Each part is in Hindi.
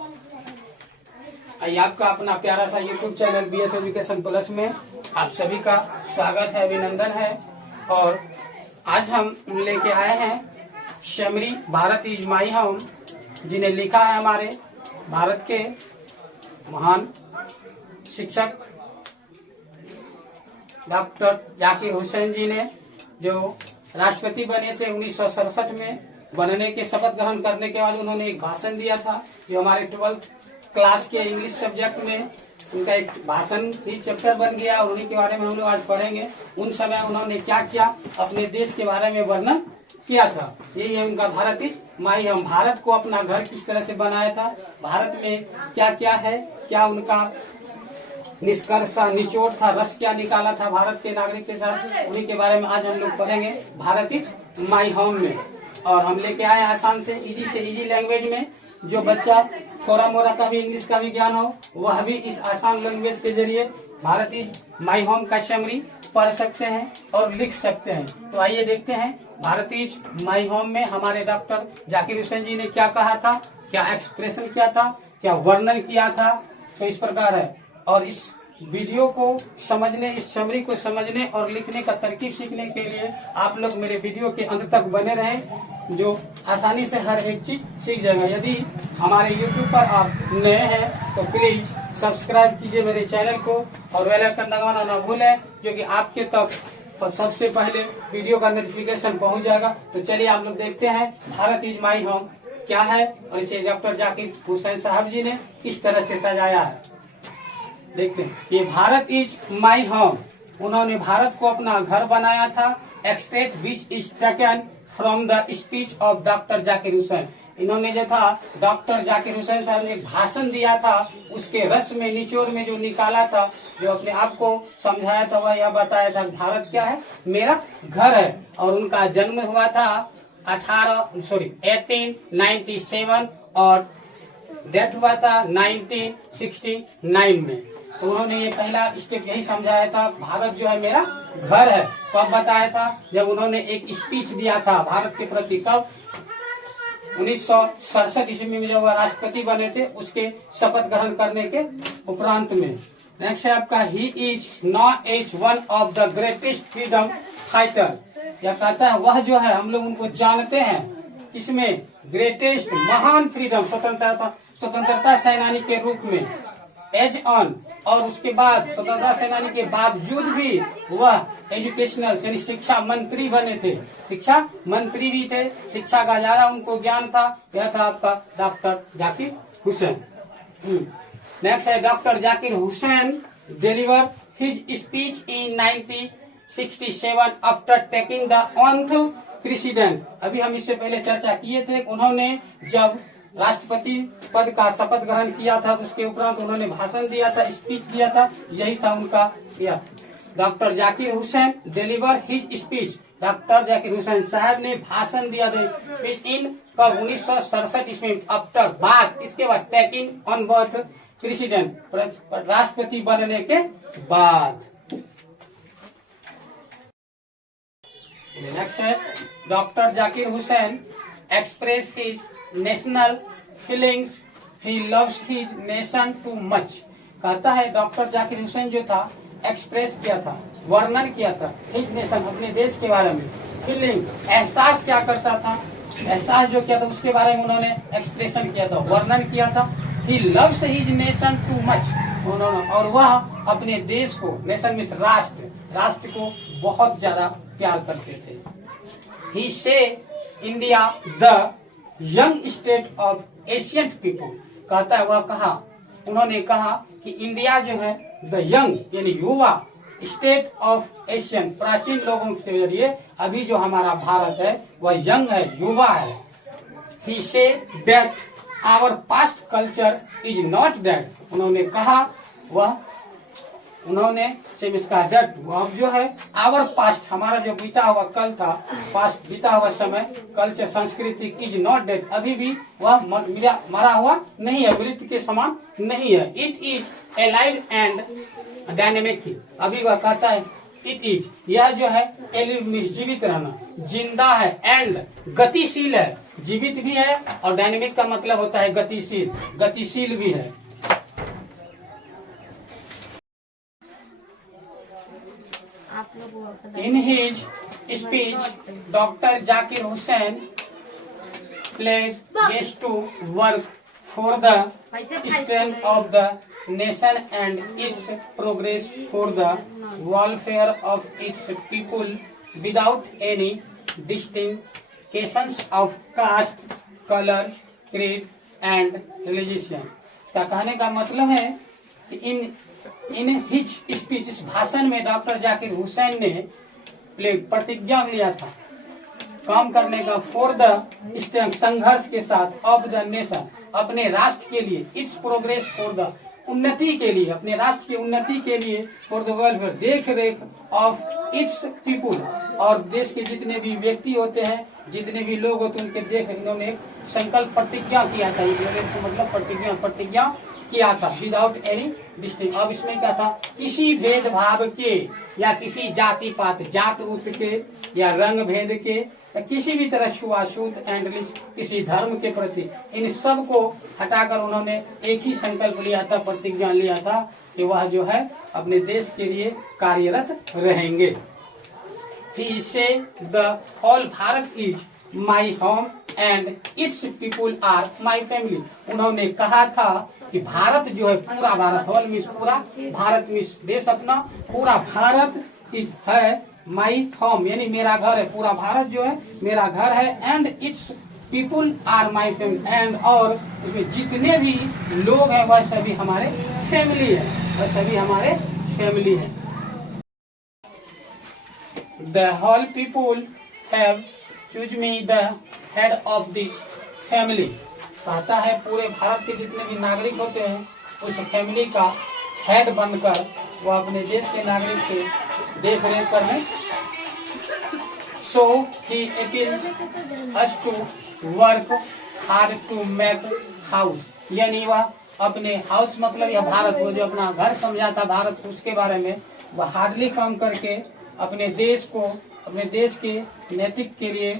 आइए आपका अपना प्यारा सा YouTube channel BS education plus में आप सभी का स्वागत है, अभिनंदन है। और आज हम लेके आए हैं शमरी भारत इज माई होम, जिन्हें लिखा है हमारे भारत के महान शिक्षक डॉक्टर जाकिर हुसैन जी ने, जो राष्ट्रपति बने थे 1967 में। बनने के शपथ ग्रहण करने के बाद उन्होंने एक भाषण दिया था, जो हमारे 12th क्लास के इंग्लिश सब्जेक्ट में उनका एक भाषण ही चैप्टर बन गया और उन्हीं के बारे में हम लोग आज पढ़ेंगे। उन समय उन्होंने क्या क्या अपने देश के बारे में वर्णन किया था। यही है उनका Bharat is my home. Bharat को अपना घर किस तरह से बनाया था, भारत में क्या क्या है, क्या उनका निष्कर्ष निचोड़ था, रस क्या निकाला था भारत के नागरिक के साथ, उन्हीं के बारे में आज हम लोग पढ़ेंगे भारत इज माई होम में। और हम लेके आए आसान से इजी लैंग्वेज में, जो बच्चा थोड़ा मोड़ा का भी इंग्लिश का भी ज्ञान हो, वह भी इस आसान लैंग्वेज के जरिए भारत इज माई होम का समरी पढ़ सकते हैं और लिख सकते हैं। तो आइए देखते हैं भारत इज माई होम में हमारे डॉक्टर जाकिर हुसैन जी ने क्या कहा था, क्या एक्सप्रेशन किया था, क्या वर्णन किया था। तो इस प्रकार है। और इस वीडियो को समझने, इस समरी को समझने और लिखने का तरकीब सीखने के लिए आप लोग मेरे वीडियो के अंत तक बने रहें, जो आसानी से हर एक चीज सीख जाएगा। यदि हमारे YouTube पर आप नए हैं तो प्लीज सब्सक्राइब कीजिए मेरे चैनल को और बेल आइकन दबाना ना भूलें, जो कि आपके तक सबसे पहले वीडियो का नोटिफिकेशन पहुंच जाएगा। तो चलिए आप लोग देखते हैं भारत इज माई होम क्या है और इसे डॉक्टर जाकिर हुसैन साहब जी ने किस तरह से सजाया है। देखते हैं। ये भारत इज माई होम, उन्होंने भारत को अपना घर बनाया था। Extract which is taken from the speech of doctor Zakir Hussain. इन्होंने जो था डॉक्टर जाकिर हुसैन साहब ने एक भाषण दिया था, उसके रस में निचोड़ में जो निकाला था, जो अपने आप को समझाया था, वह यह बताया था भारत क्या है, मेरा घर है। और उनका जन्म हुआ था 1897 और डेथ हुआ था 1969 में। तो उन्होंने ये पहला स्टेप यही समझाया था, भारत जो है मेरा घर है। कब बताया था, जब उन्होंने एक स्पीच दिया था भारत के प्रति। कब, 1967 ईस्वी में जब वह राष्ट्रपति बने थे, उसके शपथ ग्रहण करने के उपरांत में। नेक्स्ट है आपका, he is not as one of the greatest freedom fighter. यह कहता है वह जो है, हम लोग उनको जानते हैं इसमें ग्रेटेस्ट, महान फ्रीडम, स्वतंत्रता सेनानी के रूप में। एज ऑन, और उसके बाद स्वतंत्रता सेनानी के बावजूद भी वह एजुकेशनल यानी शिक्षा मंत्री बने थे, शिक्षा मंत्री भी थे, शिक्षा का ज्यादा उनको ज्ञान था। यह था आपका डॉक्टर जाकिर हुसैन। नेक्स्ट है, doctor Zakir Hussain deliver his speech in 1967 after taking the 1th president. अभी हम इससे पहले चर्चा किए थे, उन्होंने जब राष्ट्रपति पद का शपथ ग्रहण किया था, तो उसके उपरांत उन्होंने भाषण दिया था, स्पीच दिया था। यही था उनका यह। Doctor Zakir Hussain deliver his speech, doctor Zakir Hussain साहब ने भाषण दिया था स्पीच इन कब, 1967 ईस्वी, आफ्टर, बाद, इसके बाद टेकिंग ऑन बर्थ प्रेसिडेंट, राष्ट्रपति बनने के बाद। नेक्स्ट है, doctor Zakir Hussain express his national feelings, he loves his nation too much. कहता है डॉक्टर जाकिर हुसैन जो था, एक्सप्रेस किया था, वर्णन किया था, हिज नेशन, अपने देश के बारे में। फीलिंग, एहसास क्या करता था, एहसास जो किया था उसके बारे में उन्होंने एक्सप्रेशन किया था, वर्णन किया था। He loves his nation too much, उन्होंने, और वह अपने देश को, नेशन मीन्स राष्ट्र को बहुत ज्यादा प्यार करते थे। ही से India the young state of Asian people. कहता है वह कहा, उन्होंने कहा कि इंडिया जो है द यंग यानी युवा, स्टेट ऑफ एशियन, प्राचीन लोगों के जरिए अभी जो हमारा भारत है वह यंग है, युवा है। He says that our past culture is not that. उन्होंने कहा, वह उन्होंने इसका डेट, अब जो है आवर पास्ट, हमारा जो बीता हुआ कल था, पास्ट बीता हुआ समय, कल्चर संस्कृति, इज नॉट डेट, अभी भी वह मरा हुआ नहीं है, मृत्यु के समान नहीं है। It is alive and dynamic. अभी वह कहता है इट इज, यह जो है एलिव मीन्स जीवित रहना, जिंदा है, एंड गतिशील है, जीवित भी है और डायनेमिक का मतलब होता है गतिशील, गतिशील भी है। In his speech doctor Zakir Hussain pledged yes to work for the strength of the nation and its progress, for the welfare of its people without any distinctions of caste, color, creed and religion। इसका कहने का मतलब है कि इन हिज स्पीच, इस भाषण में डॉक्टर जाकिर हुसैन ने प्रतिज्ञा लिया था काम करने का, फॉर द स्ट्रेंथ, संघर्ष के साथ, ऑफ द नेशन, अपने राष्ट्र के लिए, इट्स प्रोग्रेस, फॉर द उन्नति के लिए, अपने राष्ट्र की उन्नति के लिए, फॉर द वेलफेयर, देख रेख ऑफ इट्स पीपुल, और देश के जितने भी व्यक्ति होते हैं, जितने भी लोग होते हैं उनके देख, इन्होंने एक संकल्प प्रतिज्ञा किया था, मतलब प्रतिज्ञा किया था, विदाउट एनी डिस्टिंग। अब इसमें क्या था, किसी भेदभाव के या किसी जाति पात, जात रूत के या रंग भेद के या किसी भी तरह छुआछूत एंड किसी धर्म के प्रति, इन सब को हटाकर उन्होंने एक ही संकल्प लिया था, प्रतिज्ञा लिया था कि वह जो है अपने देश के लिए कार्यरत रहेंगे। He said the whole Bharat is my home and its people are my family। उन्होंने कहा था कि भारत जो है, पूरा भारत, होल मीन्स पूरा भारत, मीन्स देश अपना, पूरा भारत है माई होम, यानी मेरा घर है, पूरा भारत जो है मेरा घर है, and its people are my family, and और उसमें जितने भी लोग हैं वह सभी हमारे फैमिली है, वह सभी हमारे फैमिली है। The whole people have choose me the head of this family। कहता है पूरे भारत के जितने भी नागरिक होते हैं उस फैमिली का हेड बनकर वो अपने देश के नागरिक के देख रेख करने। So he appeals us to work hard to make house, यानी वह अपने हाउस मतलब यह भारत, वो जो अपना घर समझा था भारत, उसके बारे में वह हार्डली काम करके अपने देश को, अपने देश के नैतिक के लिए,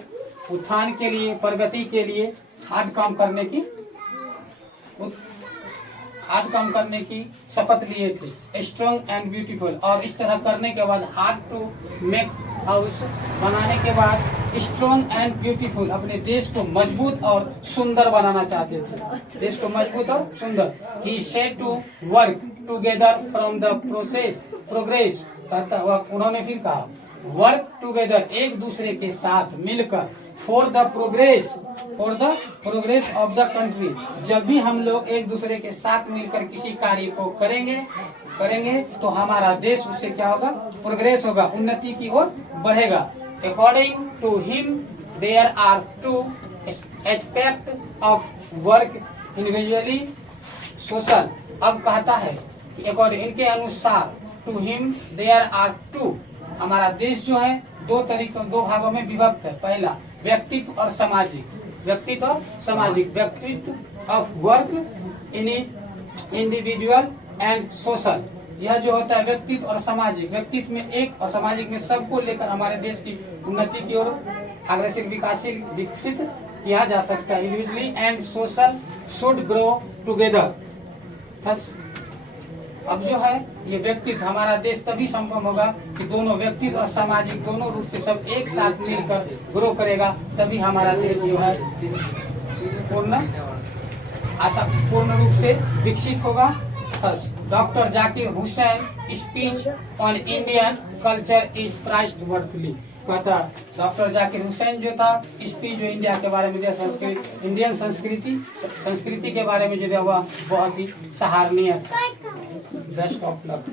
उत्थान के लिए, प्रगति के लिए हार्ड काम करने की शपथ लिए थे, स्ट्रॉन्ग एंड ब्यूटीफुल। और इस तरह करने के बाद हार्ड टू मेक हाउस, बनाने के बाद स्ट्रॉन्ग एंड ब्यूटीफुल, अपने देश को मजबूत और सुंदर बनाना चाहते थे, देश को मजबूत और सुंदर। He said to work together from the progress, कहता हुआ उन्होंने फिर कहा वर्क टुगेदर, एक दूसरे के साथ मिलकर, for the progress of the country, जब भी हम लोग एक दूसरे के साथ मिलकर किसी कार्य को करेंगे तो हमारा देश उससे क्या होगा, प्रोग्रेस होगा, उन्नति की ओर बढ़ेगा। According to him there are two aspect of work, individually social. अब कहता है कि अकॉर्डिंग, इनके अनुसार, to him there are two, हमारा देश जो है दो भागों में विभक्त है। पहला व्यक्तित्व और सामाजिक, व्यक्तित्व of work in individual and social, यह जो होता है व्यक्तित्व और सामाजिक, व्यक्तित्व में एक और सामाजिक में सबको लेकर हमारे देश की उन्नति की ओर अग्रसर विकसित किया जा सकता है। Individually and social should grow together. अब जो है ये व्यक्तित्व, हमारा देश तभी संभव होगा कि दोनों व्यक्तित्व और सामाजिक दोनों रूप से सब एक साथ मिलकर ग्रो करेगा, तभी हमारा देश जो है पूर्ण रूप से विकसित होगा। Doctor Zakir Hussain speech on Indian culture is prized worthly, कहता डॉक्टर जाकिर हुसैन जो था स्पीच जो इंडिया के बारे में, संस्कृति, इंडियन संस्कृति के बारे में जो है वह बहुत ही सराहनीय है। Best of luck.